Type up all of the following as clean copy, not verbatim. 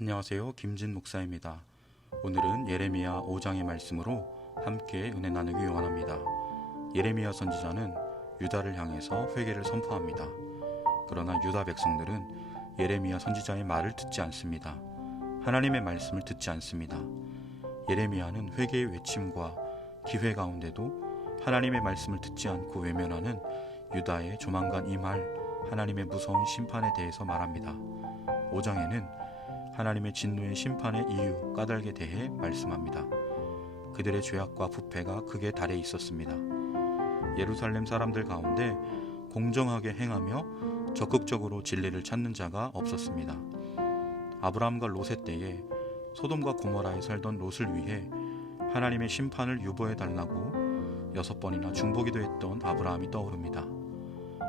안녕하세요. 김진 목사입니다. 오늘은 예레미야 5장의 말씀으로 함께 은혜 나누기 원합니다. 예레미야 선지자는 유다를 향해서 회개를 선포합니다. 그러나 유다 백성들은 예레미야 선지자의 말을 듣지 않습니다. 하나님의 말씀을 듣지 않습니다. 예레미야는 회개의 외침과 기회 가운데도 하나님의 말씀을 듣지 않고 외면하는 유다의 조만간 임할 하나님의 무서운 심판에 대해서 말합니다. 5장에는 하나님의 진노의 심판의 이유, 까닭에 대해 말씀합니다. 그들의 죄악과 부패가 극에 달해 있었습니다. 예루살렘 사람들 가운데 공정하게 행하며 적극적으로 진리를 찾는 자가 없었습니다. 아브라함과 롯의 때에 소돔과 고모라에 살던 롯을 위해 하나님의 심판을 유보해 달라고 6번이나 중보기도 했던 아브라함이 떠오릅니다.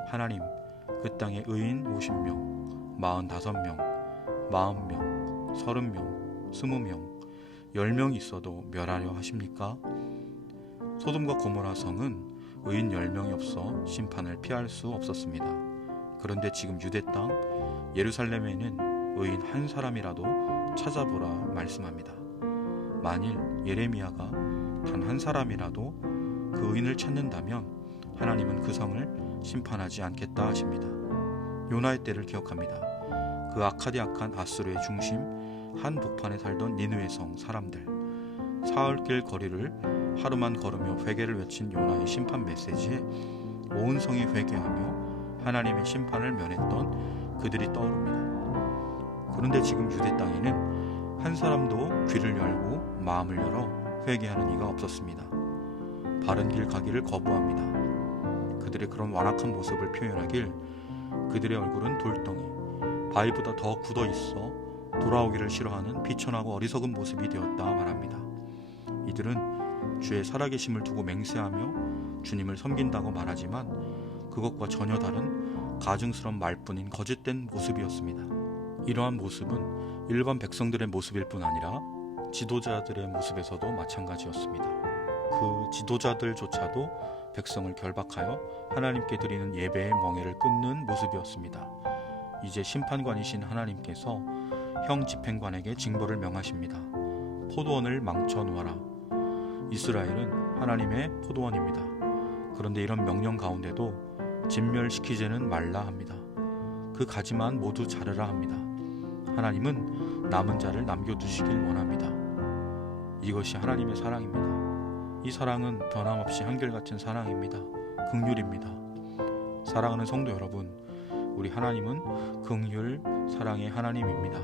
하나님, 그 땅에 의인 50명, 45명, 40명, 30명, 20명, 10명이 있어도 멸하려 하십니까? 소돔과 고모라 성은 의인 10명이 없어 심판을 피할 수 없었습니다. 그런데 지금 유대 땅 예루살렘에는 의인 한 사람이라도 찾아보라 말씀합니다. 만일 예레미야가 단 한 사람이라도 그 의인을 찾는다면 하나님은 그 성을 심판하지 않겠다 하십니다. 요나의 때를 기억합니다. 그 악하디 악한 아수르의 중심 한복판에 살던 니느웨 성 사람들, 사흘길 거리를 하루만 걸으며 회개를 외친 요나의 심판 메시지에 온 성이 회개하며 하나님의 심판을 면했던 그들이 떠오릅니다. 그런데 지금 유대 땅에는 한 사람도 귀를 열고 마음을 열어 회개하는 이가 없었습니다. 바른 길 가기를 거부합니다. 그들의 그런 완악한 모습을 표현하길 그들의 얼굴은 돌덩이, 바위보다 더 굳어 있어 돌아오기를 싫어하는 비천하고 어리석은 모습이 되었다 말합니다. 이들은 주의 살아계심을 두고 맹세하며 주님을 섬긴다고 말하지만 그것과 전혀 다른 가증스러운 말뿐인 거짓된 모습이었습니다. 이러한 모습은 일반 백성들의 모습일 뿐 아니라 지도자들의 모습에서도 마찬가지였습니다. 그 지도자들조차도 백성을 결박하여 하나님께 드리는 예배의 멍에를 끊는 모습이었습니다. 이제 심판관이신 하나님께서 형 집행관에게 징벌을 명하십니다. 포도원을 망쳐 놓아라. 이스라엘은 하나님의 포도원입니다. 그런데 이런 명령 가운데도 진멸시키지는 말라 합니다. 그 가지만 모두 자르라 합니다. 하나님은 남은 자를 남겨두시길 원합니다. 이것이 하나님의 사랑입니다. 이 사랑은 변함없이 한결같은 사랑입니다. 긍휼입니다. 사랑하는 성도 여러분, 우리 하나님은 긍휼, 사랑의 하나님입니다.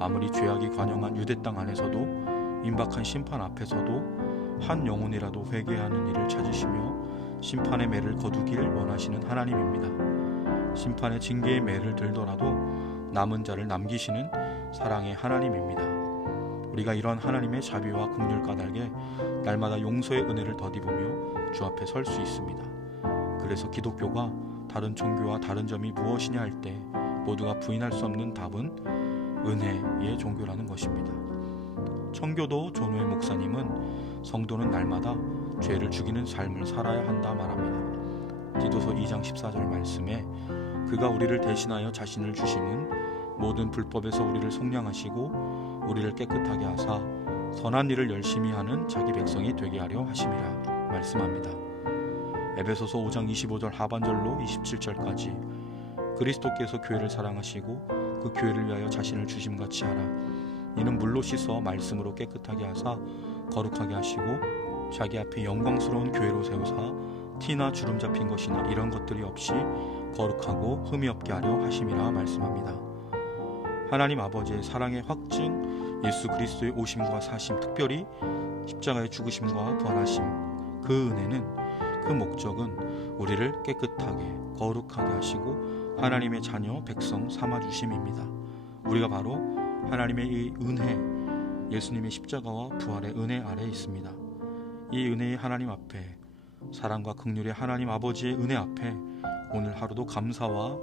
아무리 죄악이 관영한 유대 땅 안에서도 임박한 심판 앞에서도 한 영혼이라도 회개하는 일을 찾으시며 심판의 매를 거두길 원하시는 하나님입니다. 심판의 징계의 매를 들더라도 남은 자를 남기시는 사랑의 하나님입니다. 우리가 이런 하나님의 자비와 긍휼 까닭에 날마다 용서의 은혜를 덧입으며 주 앞에 설 수 있습니다. 그래서 기독교가 다른 종교와 다른 점이 무엇이냐 할 때 모두가 부인할 수 없는 답은 은혜의 종교라는 것입니다. 청교도 존웨이 목사님은 성도는 날마다 죄를 죽이는 삶을 살아야 한다 말합니다. 디도서 2장 14절 말씀에 그가 우리를 대신하여 자신을 주심은 모든 불법에서 우리를 속량하시고 우리를 깨끗하게 하사 선한 일을 열심히 하는 자기 백성이 되게 하려 하심이라 말씀합니다. 에베소서 5장 25절 하반절로 27절까지 그리스도께서 교회를 사랑하시고 그 교회를 위하여 자신을 주심같이 하라. 이는 물로 씻어 말씀으로 깨끗하게 하사 거룩하게 하시고 자기 앞에 영광스러운 교회로 세우사 티나 주름 잡힌 것이나 이런 것들이 없이 거룩하고 흠이 없게 하려 하심이라 말씀합니다. 하나님 아버지의 사랑의 확증, 예수 그리스도의 오심과 사심, 특별히 십자가의 죽으심과 부활하심, 그 은혜는, 그 목적은 우리를 깨끗하게 거룩하게 하시고 하나님의 자녀 백성 삼아주심입니다. 우리가 바로 하나님의 이 은혜, 예수님의 십자가와 부활의 은혜 아래에 있습니다. 이 은혜의 하나님 앞에, 사랑과 긍휼의 하나님 아버지의 은혜 앞에 오늘 하루도 감사와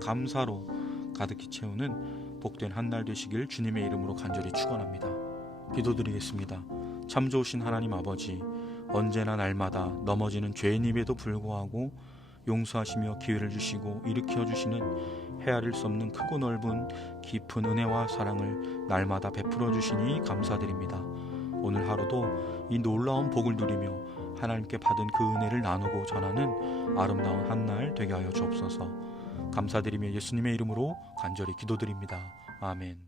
감사로 가득히 채우는 복된 한 날 되시길 주님의 이름으로 간절히 축원합니다. 기도드리겠습니다. 참 좋으신 하나님 아버지, 언제나 날마다 넘어지는 죄인임에도 불구하고 용서하시며 기회를 주시고 일으켜 주시는 헤아릴 수 없는 크고 넓은 깊은 은혜와 사랑을 날마다 베풀어 주시니 감사드립니다. 오늘 하루도 이 놀라운 복을 누리며 하나님께 받은 그 은혜를 나누고 전하는 아름다운 한날 되게 하여 주옵소서. 감사드리며 예수님의 이름으로 간절히 기도드립니다. 아멘.